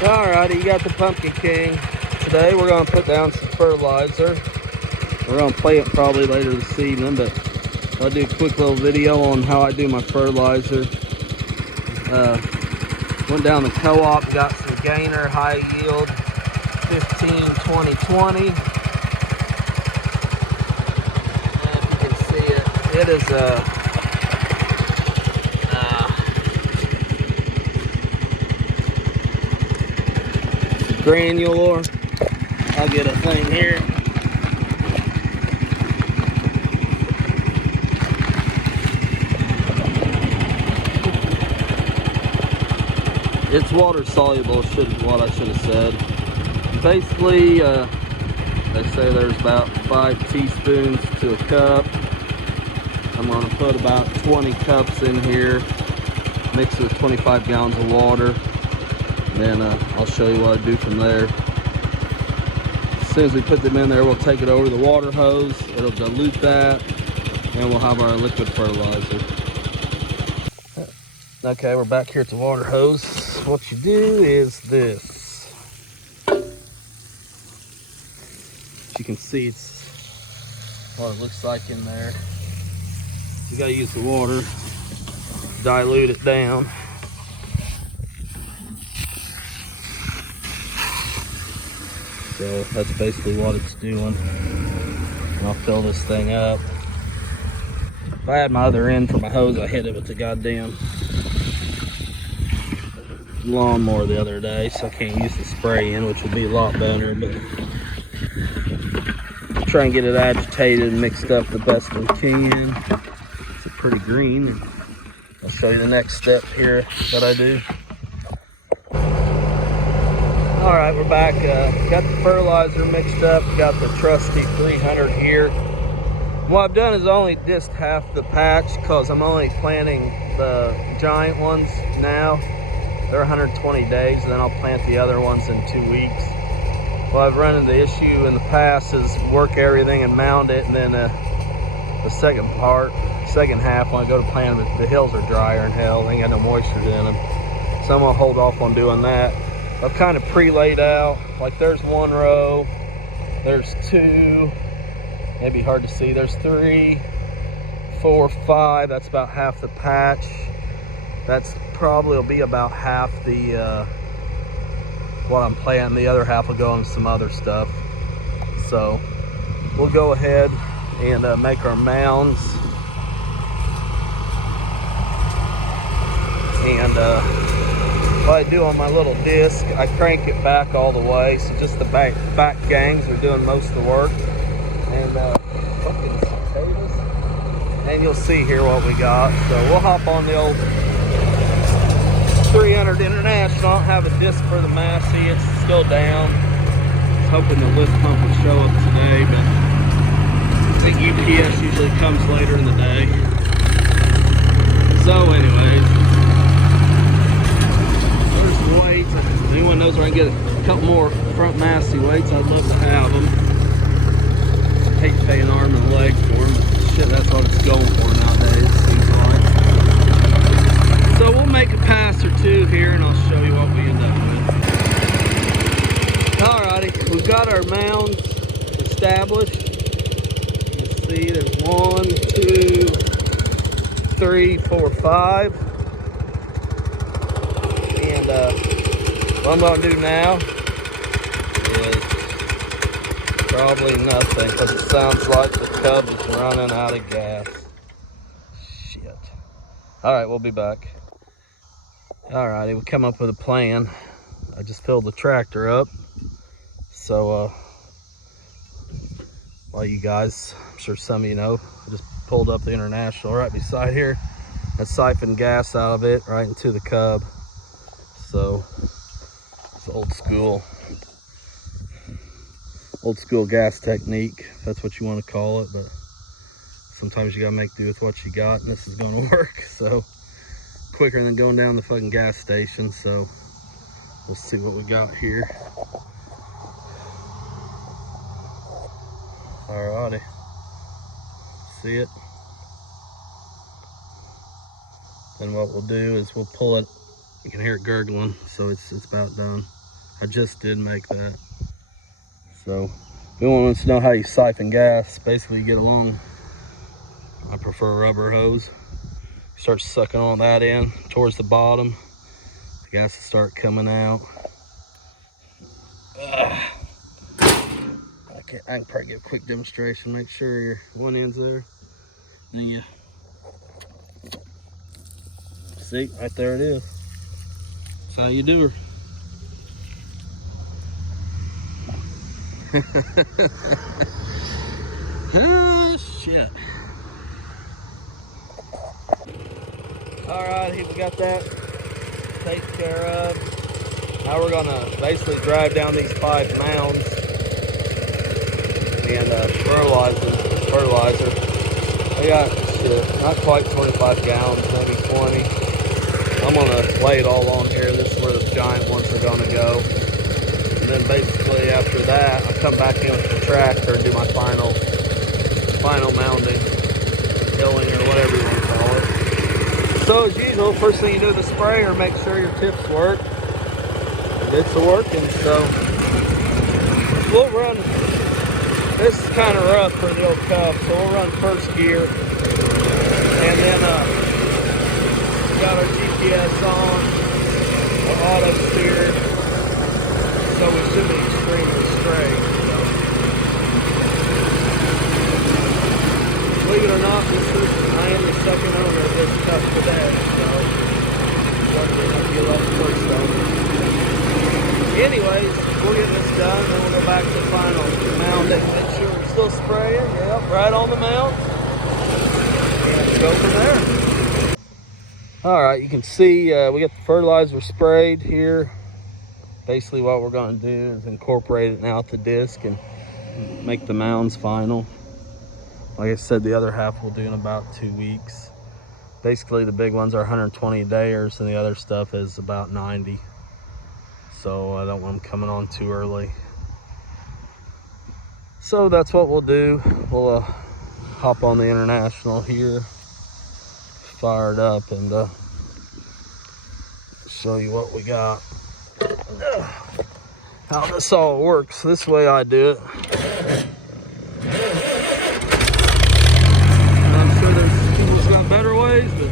Alrighty, you got the Pumpkin King. Today we're going to put down some fertilizer. We're going to play it probably later this evening, but I'll do a quick little video on how I do my fertilizer. Went down the co-op, got some Gainer high yield 15-20-20. And if you can see it, it is a granular. I'll get a thing here. It's water soluble, what I should have said. Basically, they say there's about 5 teaspoons to a cup. I'm going to put about 20 cups in here, mix it with 25 gallons of water. Then I'll show you what I do from there. As soon as we put them in there, we'll take it over the water hose. It'll dilute that, and we'll have our liquid fertilizer. Okay, we're back here at the water hose. What you do is this. As you can see, it's what it looks like in there. You gotta use the water, dilute it down. So that's basically what it's doing. And I'll fill this thing up. If I had my other end for my hose, I hit it with the goddamn lawnmower the other day, so I can't use the spray in, which would be a lot better, but try and get it agitated and mixed up the best we can. It's pretty green. I'll show you the next step here that I do. All right, we're back. Got the fertilizer mixed up. Got the trusty 300 here. What I've done is only just half the patch because I'm only planting the giant ones now. They're 120 days, and then I'll plant the other ones in 2 weeks. Well, I've run into the issue in the past is work everything and mound it, and then the second half, when I go to plant them, the hills are drier and hell, they ain't got no moisture in them. So I'm gonna hold off on doing that. I've kind of pre-laid out, like there's 1 row, there's 2, maybe hard to see, there's 3, 4, 5, that's about half the patch. That's probably will be about half the, what I'm planting. The other half will go on some other stuff. So we'll go ahead and make our mounds. And what I do on my little disc, I crank it back all the way, so just the back gangs are doing most of the work. And fucking potatoes. And you'll see here what we got. So we'll hop on the old 300 International. I don't have a disc for the Massey, it's still down. I was hoping the lift pump would show up today, but I think UPS usually comes later in the day. So anyways, weights. If anyone knows where I can get a couple more front Massey weights, I'd love to have them. I hate to pay an arm and a leg for them, but shit, that's what it's going for nowadays, it seems like. So we'll make a pass or two here, and I'll show you what we end up with. Alrighty, we've got our mounds established. You see, there's 1, 2, 3, 4, 5. What I'm going to do now is probably nothing, because it sounds like the Cub is running out of gas. Shit. Alright, we'll be back. Alrighty, we come up with a plan. I just filled the tractor up. So, well, you guys, I'm sure some of you know, I just pulled up the International right beside here. I siphoned gas out of it right into the Cub. So it's old school gas technique, if that's what you want to call it, but sometimes you gotta make do with what you got, and this is gonna work. So quicker than going down the fucking gas station. So we'll see what we got here. Alrighty, see it. Then what we'll do is we'll pull it. You can hear it gurgling, so it's about done. I just did make that. So if you want to know how you siphon gas, basically you get along, I prefer a rubber hose. Start sucking all that in towards the bottom. The gas will start coming out. I can probably get a quick demonstration. Make sure your one end's there. Then you see, right there it is. That's how you do her. Oh, shit. All right, we got that taken care of. Now we're gonna basically drive down these 5 mounds and fertilizer. I got shit, not quite 25 gallons, maybe 20. I'm gonna lay it all on here. This is where the giant ones are gonna go. And then basically after that, I'll come back in with the tractor and do my final mounding, hilling, or whatever you want to call it. So as usual, first thing you do with the sprayer, make sure your tips work. It's working, so we'll run. This is kind of rough for the old Cub, so we'll run first gear, and then we got our GPS on, our auto steer, so we should be extremely straight. So. Believe it or not, I am the second owner of this Cup today, so luckily I feel like the first owner. Anyways, we'll get this done, then we'll go back to the final mounding. Make sure we're still spraying. Yep, right on the mount. And go from there. All right, you can see we got the fertilizer sprayed here. Basically what we're going to do is incorporate it now with the disc and make the mounds final. Like I said, the other half we'll do in about 2 weeks. Basically the big ones are 120 dayers and the other stuff is about 90. So I don't want them coming on too early. So that's what we'll do. We'll hop on the International here, fire it up, and show you what we got. How this all works. This way I do it. I'm sure there's people's got better ways, but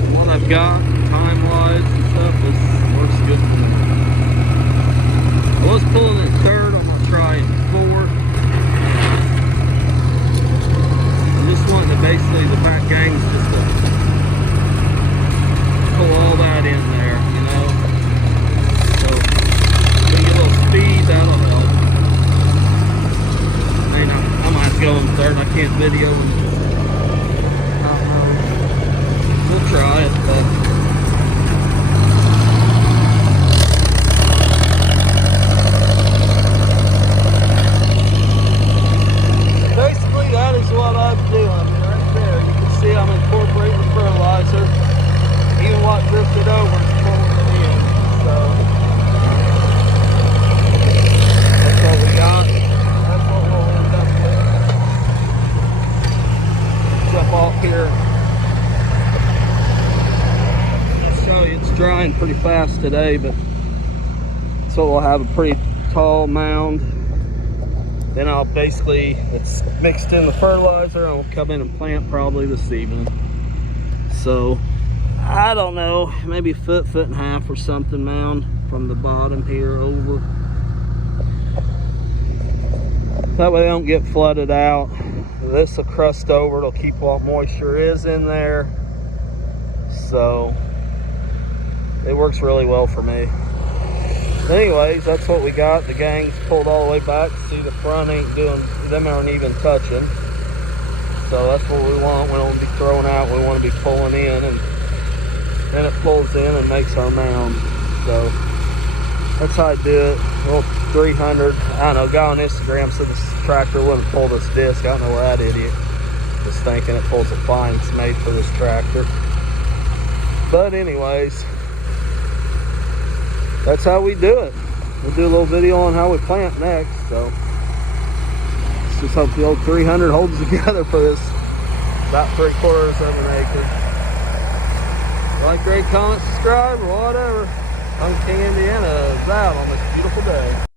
the one I've got, time-wise and stuff, this works good for me. I was pulling in third, I'm gonna try in fourth. I'm just wanting to basically, the back gang's just to pull all that in there, you know. So, if we get a little speed, that'll help. I might have to go in third, I can't video. We'll try it, but that is what I'm doing. I mean, right there, you can see I'm incorporating the fertilizer. Even what drifted over is pulling it in. So that's what we got. That's what we'll end up with. Jump off here. I'll show you, it's drying pretty fast today, but so we'll have a pretty tall mound. Then I'll basically, it's mixed in the fertilizer, I'll come in and plant probably this evening. So, I don't know, maybe a foot and a half or something mound from the bottom here over. That way they don't get flooded out. This will crust over, it'll keep what moisture is in there. So, it works really well for me. Anyways, that's what we got. The gang's pulled all the way back. See, the front ain't doing, them aren't even touching. So that's what we want. We don't want to be throwing out, we want to be pulling in, and then it pulls in and makes our mound. So that's how I do it. Little 300, I don't know, guy on Instagram said this tractor wouldn't pull this disc. I don't know where that idiot was thinking it pulls a fine. It's made for this tractor. But anyways, that's how we do it. We'll do a little video on how we plant next. So let's just hope the old 300 holds together for this about 3/4 of an acre. Like, rate, comment, subscribe, or whatever. I'm King Indiana is out on this beautiful day.